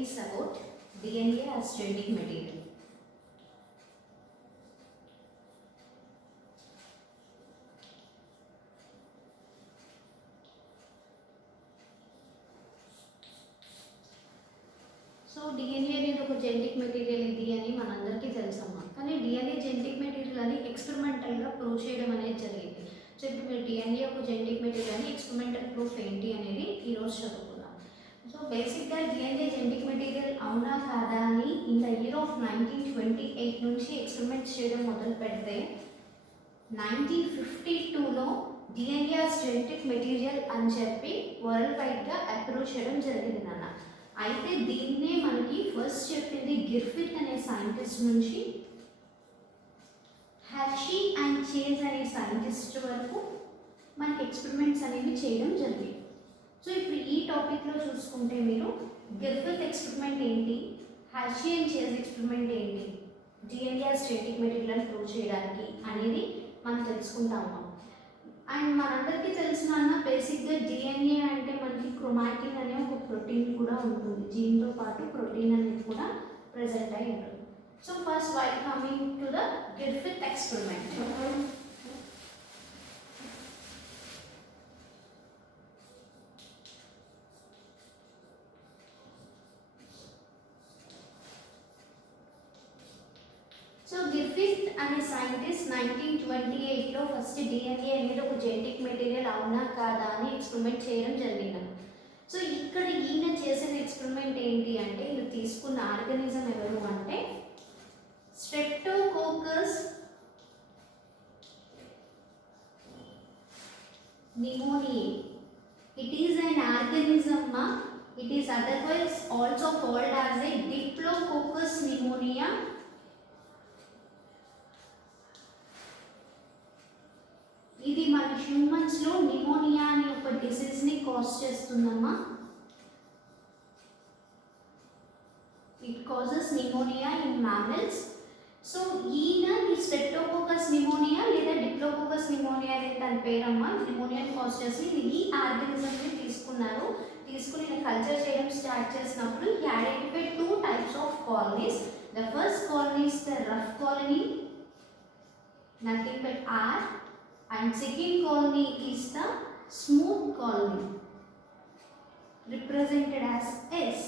is about DNA as genetic material. So DNA అనేది ఒక genetic material ఇది అని మనందరికీ తెలుసమ్మా. కానీ DNA జెనెటిక్ మెటీరియల్ అని ఎక్స్పెరిమెంటల్గా ప్రూవ్ చేయడం అనేది జరిగింది. సో ఇప్పుడు మీరు DNA ఒక జెనెటిక్ మెటీరియల్ అని ఎక్స్పెరిమెంటల్ ప్రూఫ్ ఏంటి అనేది ఈరోజు చదువుకుందాం. సో బేసిక్గా DNA జెనెటిక్ మెటీరియల్ అవునా కాదా అని ఇన్ ద ఇయర్ ఆఫ్ 1928 నుంచి ఎక్స్పెరిమెంట్స్ చేయడం మొదలు పెడితే 1952లో DNA జెనెటిక్ మెటీరియల్ అని చెప్పి వరల్డ్ వైడ్గా అప్రూవ్ చేయడం జరిగింది నాన్న. అయితే దీన్నే మనకి ఫస్ట్ చెప్పింది గిర్ఫిత్ అనే సైంటిస్ట్ నుంచి హెర్షీ అండ్ చేజ్ అనే సైంటిస్ట్ వరకు మనకి ఎక్స్పెరిమెంట్స్ అనేవి చేయడం జరిగింది. సో ఇప్పుడు ఈ టాపిక్లో చూసుకుంటే మీరు గిర్ఫిత్ ఎక్స్పెరిమెంట్ ఏంటి, హెర్షీ అండ్ చేజ్ ఎక్స్పెరిమెంట్ ఏంటి, DNA జెనెటిక్ మెటీరియల్ ప్రూవ్ చేయడానికి అనేది మనం తెలుసుకుంటాము. అండ్ మనందరికీ తెలిసిన బేసిక్గా DNA అంటే మనకి క్రోమాటిన్ అనే ఒక ప్రోటీన్ కూడా ఉంటుంది. జీన్తో పాటు ప్రోటీన్ అనేది కూడా ప్రెజెంట్ అయి ఉంటుంది. So first while coming to the Griffith experiment. So Griffith అనే సైంటిస్ట్ 1928లో ఫస్ట్ DNA అనేది ఒక జెనెటిక్ మెటీరియల్ అవునా కాదా అని ఎక్స్పెరిమెంట్ చేయడం జరిగింది. సో ఇక్కడ ఈయన చేసిన ఎక్స్పెరిమెంట్ ఏంటి అంటే ఈయన తీసుకున్న ఆర్గానిజం ఎవరు అంటే streptococcus pneumoniae. It is an organism. It is otherwise also called as a Diplococcus pneumonia. ఇది మన హ్యూమన్స్లో నిమోనియా అనే ఒక డిసీజ్ని కాజ్ చేస్తుందమ్మా. It causes pneumonia in mammals. So ఈయన ఈ స్ట్రెప్టోకోకస్ నిమోనియా లేదా డిప్లోకోకస్ నిమోనియా అనే దాని పేరమ్మా నిమోనియాని కాజ్ చేసి ఈ ఆర్గానిజంని తీసుకున్నారు. తీసుకుని ఈయన కల్చర్ చేయడం స్టార్ట్ చేసినప్పుడు ఈ identify 2 types of colonies. The first colony is the rough colony, nothing but R. And second colony is the smooth colony, represented as S.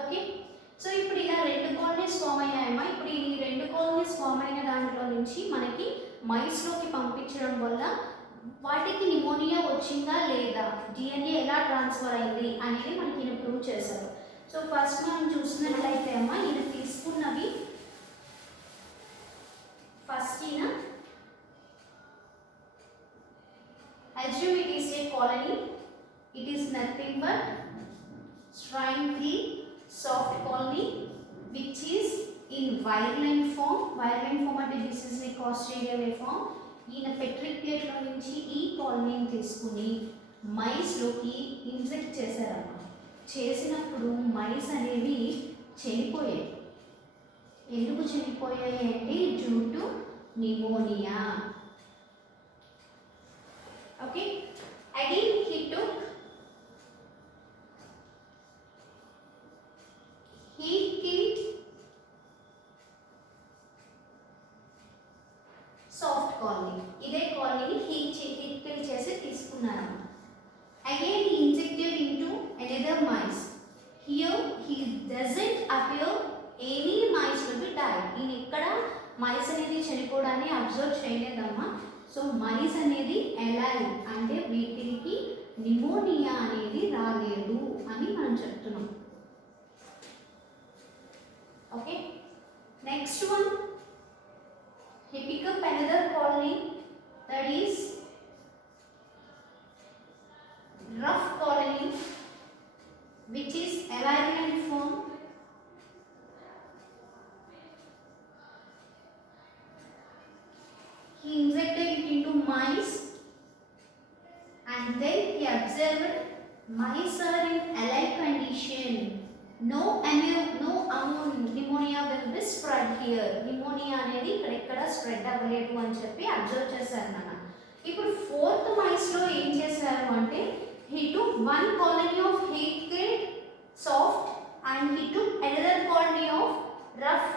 Okay. So ఇప్పుడు ఇలా 2 కాలనీస్ ఫామ్ అయ్యాయమ్మా. ఇప్పుడు ఈ 2 కాలనీస్ ఫామ్ అయిన దాంట్లో నుంచి మనకి మైస్లోకి పంపించడం వల్ల వాటికి నిమోనియా వచ్చిందా లేదా, DNA ఎలా ట్రాన్స్ఫర్ అయింది అనేది మనకి ఈయన ప్రూవ్ చేశారు. సో ఫస్ట్ మనం చూసినట్లయితే అమ్మా ఈయన తీసుకున్నవి ఫస్ట్ ఈయన assume it is a colony. It is nothing but strain-free soft colony which is in virulent form. Virulent form అంటే this is a Clostridia form. ఈయన పెట్రిక్ ప్లేట్లో నుంచి ఈ కాలనీని తీసుకుని మైస్లోకి ఇంజెక్ట్ చేశారన్నమాట. చేసినప్పుడు మైస్ అనేవి చనిపోయాయి. ఎందుకు చనిపోయాయి అంటే due to pneumonia. Okay, again he killed soft colony. ఇదే కాలనీని he kill చేసి తీసుకున్నారు. Again he injected into another mice. Here he doesn't appear any mice will be died. ఈయన ఇక్కడ మైస్ అనేది చనిపోవడాన్ని అబ్జర్వ్ చేయలేదమ్మా. సో మైస్ అనేది ఎలైవ్ అంటే వీటికి pneumonia అనేది రాలేదు అని మనం చెప్తున్నాం. Okay, next one he pick up another colony, that is rough colony which is avirulent form. He injected it into mice and then he observed mice are in alive condition. No pneumonia will be spread here. Pneumonia అనేది ఇక్కడ spread అవ్వలేదు అని చెప్పి observe చేశారు నాన్న. ఇప్పుడు 4th mice లో ఏం చేశారు అంటే he took one colony of heat killed soft and he took another colony of rough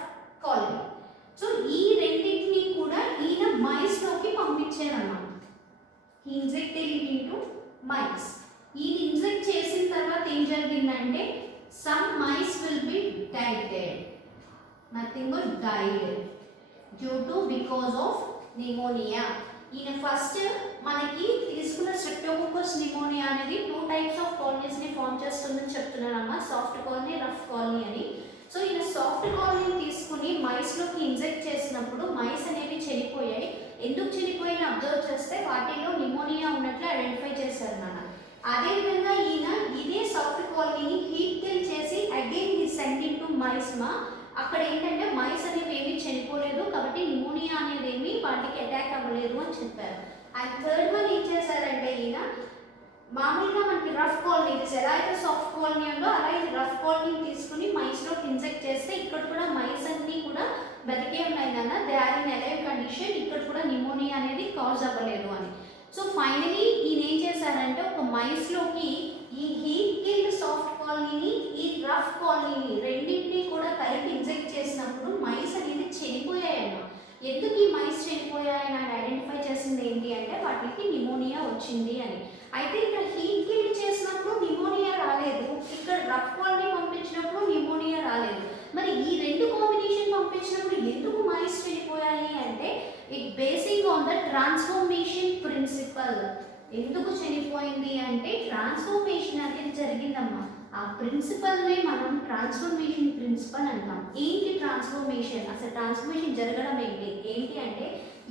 colony. So ఈ రెండింటిని కూడా ఈయన మైస్ లోకి పంపించారన్నమాట. he injected it into mice. ఈ ఇంజెక్ట్ చేసిన తర్వాత ఏం జరిగిందంటే some mice will be died, nothing but died due to because of pneumonia. ఈయన ఫస్ట్ మనకి తీసుకున్న స్ట్రెప్టోకోకస్ నిమోనియా అనేది 2 టైప్స్ ఆఫ్ కాలనీస్ ని ఫామ్ చేస్తుందని చెప్తున్నారమ్మా, సాఫ్ట్ కాలనీ, రఫ్ కాలనీ అని. సో ఈయన సాఫ్ట్ కాలనీని తీసుకుని మైస్ లోకి ఇంజెక్ట్ చేసినప్పుడు మైస్ అనేవి చనిపోయాయి. ఎందుకు చనిపోయిన అబ్జర్వ్ చేస్తే వాటిలో నిమోనియా ఉన్నట్లు ఐడెంటిఫై చేశారు నాన్న. అదేవిధంగా ఈయన ఇదే సాఫ్ట్ కాలనీని హీట్ కిల్ చేసి again he send in to mice మా. అక్కడ ఏంటంటే మైస్ అనేవి ఏమీ చనిపోలేదు కాబట్టి నిమోనియా అనేది ఏమి వాటికి అటాక్ అవ్వలేదు అని చెప్పారు. అండ్ థర్డ్ వన్ ఏం చేశారంటే ఈయన మామూలుగా మనకి రఫ్ కాలనీ ఎలా అయితే సాఫ్ట్ కాలనీ ఉందో అలా ఇది రఫ్ కాలనీని తీసుకుని మైస్లోకి ఇంజెక్ట్ చేస్తే ఇక్కడ కూడా మైస్ అన్నీ కూడా బతికే ఉన్నాయి నాన్న, they are in alive condition, ఇక్కడ కూడా నిమోనియా అనేది కాజ్ అవ్వలేదు అని. సో ఫైనలీ ఈయన ఏం చేశారంటే ఒక మైస్లోకి ఈ హీట్ కిల్డ్ సాఫ్ట్ కాలనీని ఈ రఫ్ కాలనీని రెండింటినీ కూడా కలిపి ఇంజెక్ట్ చేసినప్పుడు మైస్ అనేది చనిపోయాయన్న. ఎందుకు ఈ మైస్ చనిపోయాయని ఐడెంటిఫై చేసింది ఏంటి అంటే వాటికి నిమోనియా వచ్చింది అని. అయితే ఇక్కడ హీట్ కిల్ చేసినప్పుడు నిమోనియా రాలేదు, ఇక్కడ రఫ్ కాలనీ పంపించినప్పుడు నిమోనియా రాలేదు. మరి ఈ రెండు కాంబినేషన్ పంపించినప్పుడు ఎందుకు మైస్ చనిపోయాయి అంటే it basing on the transformation principle. ఎందుకు చనిపోయింది అంటే ట్రాన్స్ఫర్మేషన్ అనేది జరిగిందమ్మా. ఆ ప్రిన్సిపల్నే మనం ట్రాన్స్ఫర్మేషన్ ప్రిన్సిపల్ అంటాం. ఏంటి ట్రాన్స్ఫర్మేషన్, అసలు ట్రాన్స్ఫర్మేషన్ జరగడం ఏంటి అంటే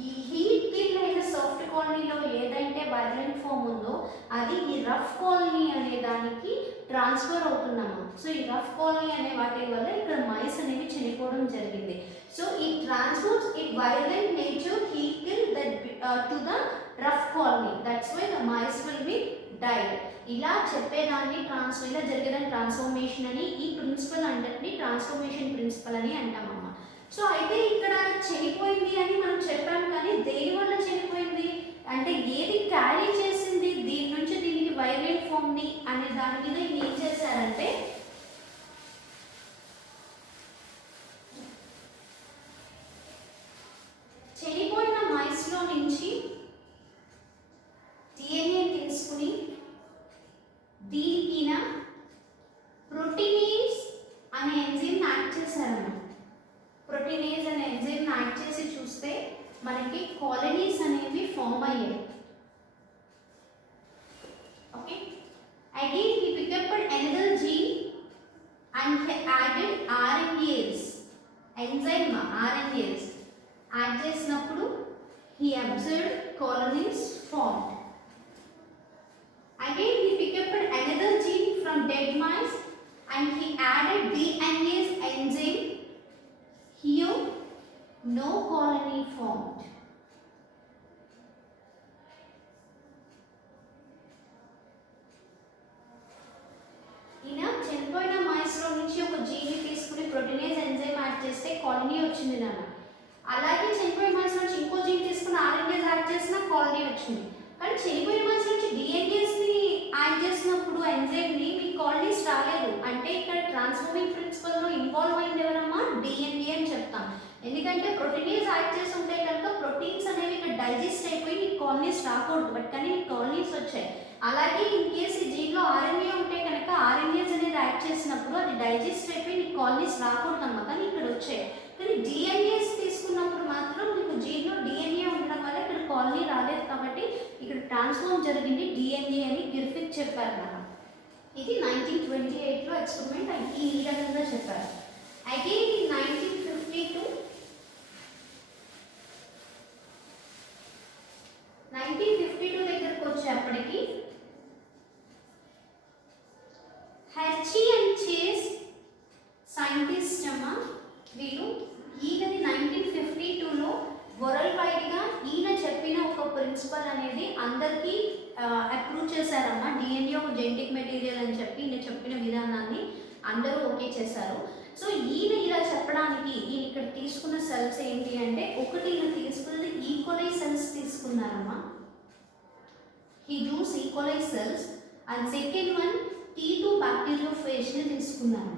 ఈ హీట్ కిల్ అయిన సాఫ్ట్ కాలనీలో ఏదైతే వైలెంట్ ఫామ్ ఉందో అది ఈ రఫ్ కాలనీ అనే దానికి ట్రాన్స్ఫర్ అవుతుందమ్మా. సో ఈ రఫ్ కాలనీ అనే వాటి వల్ల ఇక్కడ మైస్ అనేవి చనిపోవడం జరిగింది. సో ఈ ట్రాన్స్ఫర్స్ ఈ violent nature heat kill that to the rough colony, that's why the mice will be died. ఇలా చెప్పేదాన్ని ఇలా జరిగేదాన్ని ట్రాన్స్ఫర్మేషన్ అని, ఈ ప్రిన్సిపల్ అంటే ట్రాన్స్ఫర్మేషన్ ప్రిన్సిపల్ అని అంటామమ్మా. సో అయితే ఇక్కడ చనిపోయింది అని మనం చెప్పాం, కానీ దేని వల్ల చనిపోయింది అంటే ఏది క్యారీ చేసింది దీని నుంచి దీనికి వైరల్ ఫామ్ని అనే దాని మీద ఏం చేశారంటే చనిపోయిన మైస్లో నుంచి డిఎన్ఏ తీసుకుని దీనికిన ప్రోటీనేజ్ అనే ఎంజైమ్ యాడ్ చేశారన్నమాట. ప్రోటీనేజ్ అనే ఎంజైమ్ యాడ్ చేసి చూస్తే మనకి కాలనీస్ అనేవి ఫామ్ అయ్యాయి. Okay, again he picked up another gene and he added RNAs, enzyme RNAs add చేసినప్పుడు he observed colonies formed. Again he picked up another gene from dead mice and he added DNase enzyme. Here no colony formed. ఈయన చనిపోయిన మైస్లో నుంచి ఒక జీని తీసుకుని proteinase enzyme add చేస్తే colony వచ్చింది నాన్న. అలాగే చనిపోయిన మైస్ నుంచి ఇంకో జీన్ తీసుకుని ఆర్ఎన్ఏస్ యాడ్ చేసిన కాలనీ వచ్చింది. కానీ చనిపోయిన మైస్ నుంచి డిఎన్ఏస్ని యాడ్ చేసినప్పుడు ఎంజైమ్ని మీకు కాలనీస్ రాలేదు. అంటే ఇక్కడ ట్రాన్స్ఫర్మింగ్ ప్రిన్సిపల్లో ఇన్వాల్వ్ అయింది ఎవరమ్మా, డిఎన్ఏ అని చెప్తాం. ఎందుకంటే ప్రోటీనేజ్ యాడ్ చేసి ఉంటే కనుక ప్రోటీన్స్ అనేవి ఇక్కడ డైజెస్ట్ అయిపోయి నీకు కాలనీస్ రాకూడదు, బట్ కానీ నీకు కాలనీస్ వచ్చాయి. అలాగే ఇన్ కేసు ఈ జీన్లో ఆర్ఎన్ఏ ఉంటే కనుక ఆర్ఎన్ఏస్ అనేది యాడ్ చేసినప్పుడు అది డైజెస్ట్ అయిపోయి నీకు కాలనీస్ రాకూడదు అమ్మా, కానీ ఇక్కడ వచ్చాయి. కానీ డిఎన్ఏస్ తీసుకున్నప్పుడు మాత్రం నీకు జీన్లో డిఎన్ఏ ఉండడం వల్ల ఇక్కడ కాలనీ రాలేదు కాబట్టి ఇక్కడ ట్రాన్స్ఫార్మ్ జరిగింది డిఎన్ఏ అని గిర్ఫిత్ చెప్పారు కదా. ఇది 1928లో ఎక్స్పెరిమెంట్ ఈ విధంగా చెప్పారు. అగైన్ ఇన్ 1952 దగ్గరకు వచ్చేప్పటికి హెర్షీ అండ్ చేస్ సైంటిస్ట్ అమ్మ వీళ్ళు ఈయనది 1952లో వరల్డ్ వైడ్గా ఈయన చెప్పిన ఒక ప్రిన్సిపల్ అనేది అందరికీ అప్రూవ్ చేశారమ్మా. డిఎన్ఏ ఒక జెనెటిక్ మెటీరియల్ అని చెప్పి ఈయన చెప్పిన విధానాన్ని అందరూ ఓకే చేశారు. సో ఈయన ఇలా చెప్పడానికి ఈయన ఇక్కడ తీసుకున్న సెల్స్ ఏంటి అంటే ఒకటి ఈయన తీసుకున్నది ఈకోలై సెల్స్ తీసుకున్నారమ్మా. he used E coli cells and second one T2 bacteriophage ని తీసుకున్నాను.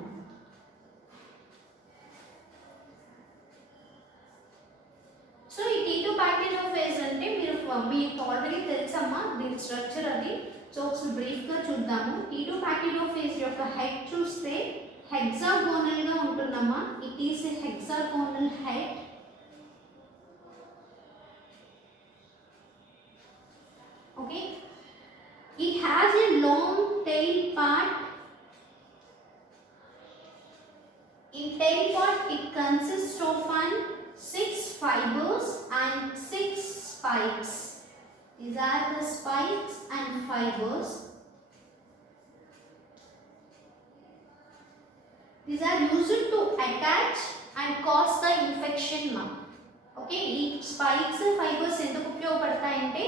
సో ఈ T2 బ్యాక్టీరియోఫేజ్ అంటే మీకు ఆల్రెడీ తెలుసమ్మా దీని స్ట్రక్చర్ అది. సో ఒకసారి బ్రీఫ్గా చూద్దాము. T2 బ్యాక్టీరియోఫేజ్ యొక్క హెడ్ చూస్తే హెక్సాగోనల్గా ఉంటుందమ్మా. It is a hexagonal head. Okay, it has a long tail part. In tail part it consists of 6 fibers and 6 spikes. These are the spikes and fibers. These are used to attach and cause the infection ma. Okay, ఈ spikes fibres ఎందుకు ఉపయోగపడతాయంటే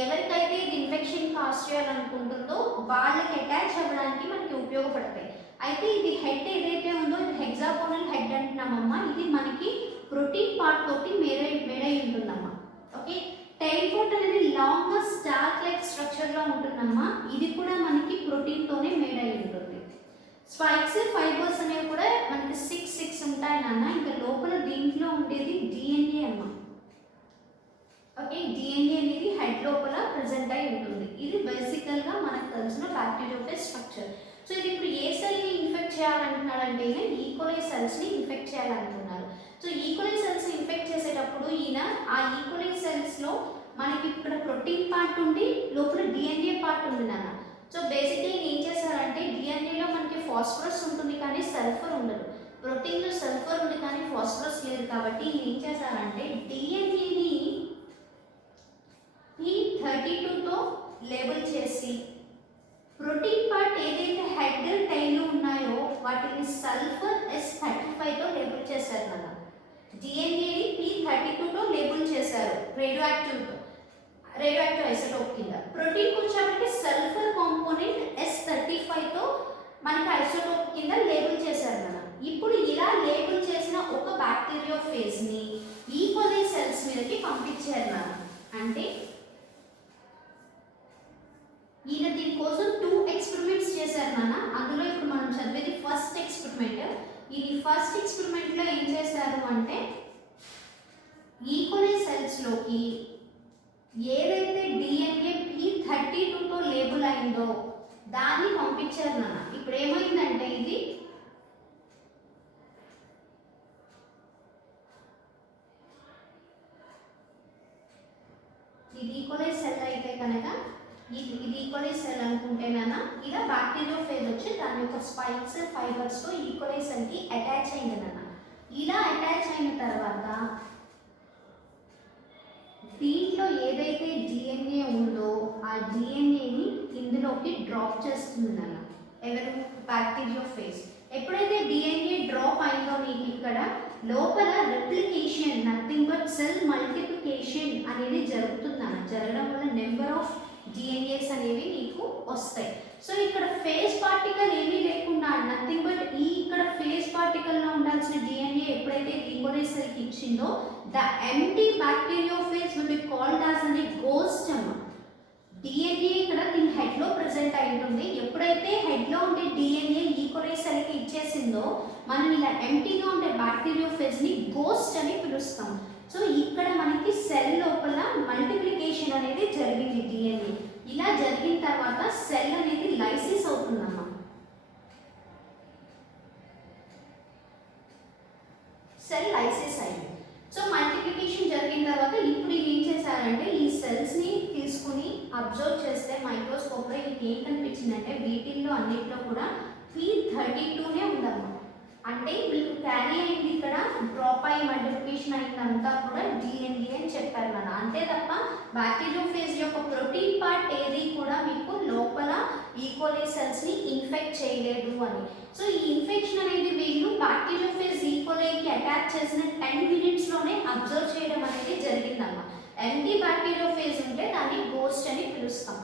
ఎవరికైతే ఇది infection cause చేయాలనుకుంటుందో వాళ్ళకి attach అవ్వడానికి మనకి ఉపయోగపడతాయి. అయితే ఇది హెడ్ ఏదైతే ఉందో ఇది హెక్సాగోనల్ హెడ్ అంటున్నామమ్మా. ఇది మనకి ప్రోటీన్ పార్ట్ తోటి మేడై ఉంటుందమ్మా. ఓకే, టైల్ పార్ట్ అనేది లాంగ్ స్టాక్ లైక్ స్ట్రక్చర్ లో ఉంటుందమ్మా. ఇది కూడా మనకి ప్రోటీన్ తోనే మేడై ఉంటుంది. స్పైక్స్ ఫైబర్స్ అనేవి కూడా మనకి 6 ఉంటాయి నాన్న. ఇంకా లోపల దీంట్లో ఉండేది డిఎన్ఏ అమ్మా. ఓకే, డిఎన్ఏ అనేది హెడ్ లోపల ప్రెసెంట్ అయి ఉంటుంది. ఇది బేసికల్ గా మనకు తెలిసిన బ్యాక్టీరియోఫేజ్ స్ట్రక్చర్. సో ఇది ఇప్పుడు ఏ సెల్ ని ఇన్ఫెక్ట్ చేయాలంటున్నాడంటే ఈకోలై సెల్స్ ని ఇన్ఫెక్ట్ చేయాలనుకున్నారు. సో ఈకోలై సెల్స్ ఇన్ఫెక్ట్ చేసేటప్పుడు ఈయన ఆ ఈకోలై సెల్స్ లో మనకి ఇక్కడ ప్రోటీన్ పార్ట్ ఉండి లోపల డిఎన్ఏ పార్ట్ ఉంది నాన్న. సో బేసిక్లీ ఏం చేశారంటే డిఎన్ఏలో మనకి ఫాస్ఫరస్ ఉంటుంది కానీ సల్ఫర్ ఉండదు. ప్రోటీన్లో సల్ఫర్ ఉంది కానీ ఫాస్ఫరస్ లేదు. కాబట్టి ఏం చేశారంటే డిఎన్ఏని P32తో లేబుల్ చేసి ప్రోటీన్ పార్ట్ ఏదైతే హెడ్ టైల్ ఉన్నాయో వాటిని సల్ఫర్ S35తో లేబుల్ చేశారు కదా. డిఎన్ఏని P32తో లేబుల్ చేశారు రేడియోయాక్టివ్ ఐసోటోప్ కింద. ప్రోటీన్ వచ్చేప్పటికి సల్ఫర్ కాంపోనెంట్ S35తో మనకి ఐసోటోప్ కింద లేబుల్ చేశారు కదా. ఇప్పుడు ఇలా లేబుల్ చేసిన ఒక బ్యాక్టీరియోఫేజ్ ని ఈకోలై సెల్స్ మీదకి పంపించారు కదా. అంటే ఈయన దీనికోసం 2 ఎక్స్పెరిమెంట్స్ చేశారు నాన్న. అందులో ఇప్పుడు మనం చదివేది ఫస్ట్ ఎక్స్పెరిమెంట్. ఇది ఫస్ట్ ఎక్స్పెరిమెంట్ లో ఏం చేశారు అంటే ఈకోలై సెల్స్ లోకి ఏదైతే డిఎన్ఏ P32తో లేబుల్ అయిందో దాన్ని పంపించారు నాన్న. ఇప్పుడు ఏమైందంటే ఇది ఈకోలై సెల్ అయితే కనుక ఇది ఈకోలై సెల్ అనుకుంటేనా ఇలా బ్యాక్టీరియోఫేజ్ వచ్చి దాని యొక్క స్పైక్స్ ఫైబర్స్ తో ఈకోలై సెల్ కి అటాచ్ అయింది నాన్న. ఇలా అటాచ్ అయిన తర్వాత దీంట్లో ఏదైతే డిఎన్ఏ ఉందో ఆ డిఎన్ఏని ఇందులోకి డ్రాప్ చేస్తుంది నాన్న. ఎవరు? బ్యాక్టీరియోఫేజ్. ఎప్పుడైతే డిఎన్ఏ డ్రాప్ అయిందో నీకు ఇక్కడ లోపల replication nothing but cell multiplication అనేది జరుగుతుందన్న. జరగడం వల్ల నెంబర్ ఆఫ్ డిఎన్ఏస్ అనేవి నీకు వస్తాయి. సో ఇక్కడ ఫేజ్ పార్టికల్ ఏమీ లేకుండా నథింగ్ బట్ ఈ ఇక్కడ ఫేజ్ పార్టికల్ లో ఉండాల్సిన డిఎన్ఏ ఎప్పుడైతే ఈకోలై సెల్ కి ఇచ్చిందో the empty bacteriophage will be called as an ghost అమ్మ. డిఎన్ఏ ఇక్కడ దీని హెడ్ లో ప్రెసెంట్ అయి ఉంటుంది. ఎప్పుడైతే హెడ్ లో ఉండే డిఎన్ఏ ఈకోలై సెల్ కి ఇచ్చేసిందో మనం ఇలా ఎంప్టీగా ఉండే బ్యాక్టీరియోఫేజ్ ని గోస్ట్ అని పిలుస్తాం. సో ఇక్కడ మనకి సెల్ లోపల మల్టిప్లికేషన్ అనేది జరిగింది డిఎన్ఏ. ఇలా జరిగిన తర్వాత సెల్ అనేది లైసిస్ అవుతుందమ్మా. సెల్ లైసిస్ అయింది. సో మల్టిప్లికేషన్ జరిగిన తర్వాత ఇప్పుడు ఏం చేశారంటే ఈ సెల్స్ ని తీసుకుని అబ్జర్వ్ చేస్తే మైక్రోస్కోప్ లో మీకు ఏం కనిపించిందంటే వీటిల్లో అన్నిట్లో కూడా P32నే ఉందమ్మా. అంటే మీకు క్యారీ అయింది ఇక్కడ డ్రాప్ అయ్యి మల్టిప్లికేషన్ అయిందంతా కూడా డిఎన్ఏ అని చెప్పారు మన. అంతే తప్ప బ్యాక్టీరియోఫేజ్ యొక్క ప్రోటీన్ పార్ట్ ఏది కూడా మీకు లోపల ఈకోలై సెల్స్ ని ఇన్ఫెక్ట్ చేయలేదు అని. సో ఈ ఇన్ఫెక్షన్ అనేది వీళ్ళు బ్యాక్టీరియోఫేజ్ ఈకోలైకి అటాచ్ చేసిన 10 minutes లోనే అబ్జర్వ్ చేయడం అనేది జరిగిందమ్మా. ఎంటీ బ్యాక్టీరియోఫేజ్ ఉంటే దాన్ని గోస్ట్ అని పిలుస్తాం.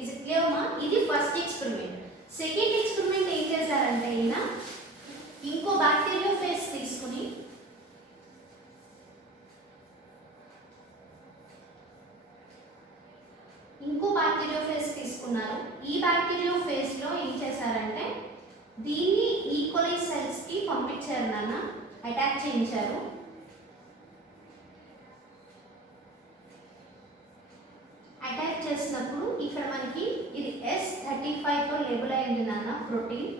ఇస్ ఇట్ క్లియర్ మా? ఇది ఫస్ట్ ఎక్స్పెరిమెంట్. సెకండ్ ఎక్స్పెరిమెంట్ ఏం చేశారంటే ఈయన ఇంకో బ్యాక్టీరియోఫేజ్ తీసుకుని ఇంకో బ్యాక్టీరియోఫేజ్ తీసుకున్నారు. ఈ బ్యాక్టీరియోఫేజ్లో ఏం చేశారంటే దీన్ని ఈకోలై సెల్స్కి పంపించారు నాన్న, అటాక్ చేయించారు. అటాక్ చేసినప్పుడు ఇక్కడ మనకి ఇది S35తో లేబుల్ అయింది నాన్న ప్రోటీన్.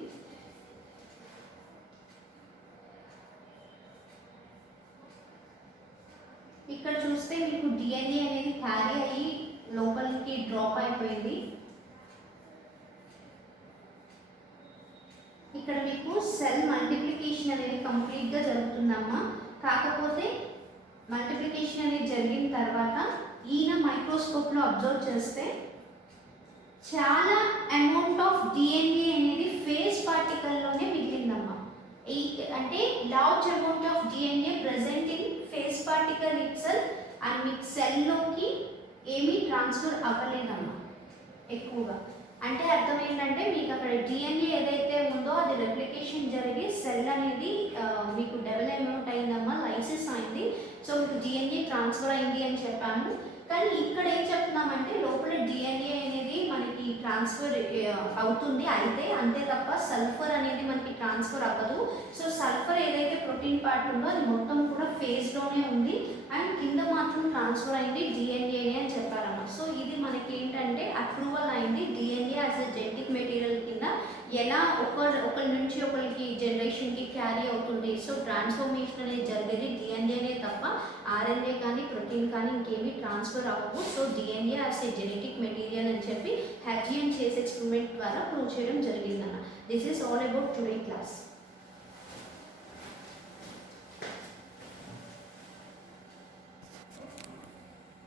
ఇక్కడ చూస్తే మీకు డిఎన్ఏ అనేది క్యారీ అయ్యి లోపలికి డ్రాప్ అయిపోయింది. ఇక్కడ మీకు సెల్ మల్టిప్లికేషన్ అనేది కంప్లీట్గా జరుగుతుందమ్మా. కాకపోతే మల్టిప్లికేషన్ అనేది జరిగిన తర్వాత ఈయన మైక్రోస్కోప్లో అబ్జర్వ్ చేస్తే చాలా అమౌంట్ ఆఫ్ డిఎన్ఏ అనేది ఫేజ్ పార్టికల్లోనే మిగిలిందమ్మా. అంటే large amount of DNA present in phase particle itself and మీకు సెల్లోకి ఏమీ ట్రాన్స్ఫర్ అవ్వలేదమ్మా ఎక్కువగా. అంటే అర్థం ఏంటంటే మీకు అక్కడ డిఎన్ఏ ఏదైతే ఉందో అది రెప్లికేషన్ జరిగి సెల్ అనేది మీకు డెవలప్మెంట్ అయిందమ్మా, లైసిస్ అయింది. సో మీకు డిఎన్ఏ ట్రాన్స్ఫర్ అయింది అని చెప్పాను. కానీ ఇక్కడ ఏం చెప్తున్నామంటే లోపల డిఎన్ఏ అనేది మనకి ట్రాన్స్ఫర్ అవుతుంది అయితే, అంతే తప్ప సల్ఫర్ అనేది మనకి ట్రాన్స్ఫర్ అవ్వదు. సో సల్ఫర్ ఏదైతే ప్రోటీన్ పార్ట్ ఉందో అది మొత్తం కూడా ఫేజ్లోనే ఉంది అండ్ కింద మాత్రం ట్రాన్స్ఫర్ అయింది డిఎన్ఏ అని చెప్పారన్నమాట. సో ఇది మనకి ఏంటంటే అప్రూవల్ అయింది DNA as a genetic material కింద ఎలా ఒకరి నుంచి ఒకరికి జనరేషన్కి క్యారీ అవుతుంది. సో ట్రాన్స్ఫర్మేషన్ అనేది జరిగేది డిఎన్ఏనే తప్ప ఆర్ఎన్ఏ కానీ ప్రోటీన్ కానీ ఇంకేమీ ట్రాన్స్ఫర్ అవ్వవు. So DNA as a genetic material అని చెప్పి హ్యాజియన్ చేసే ఎక్స్పెరిమెంట్ ద్వారా ప్రూవ్ చేయడం జరిగిందన్న. This is all about today class.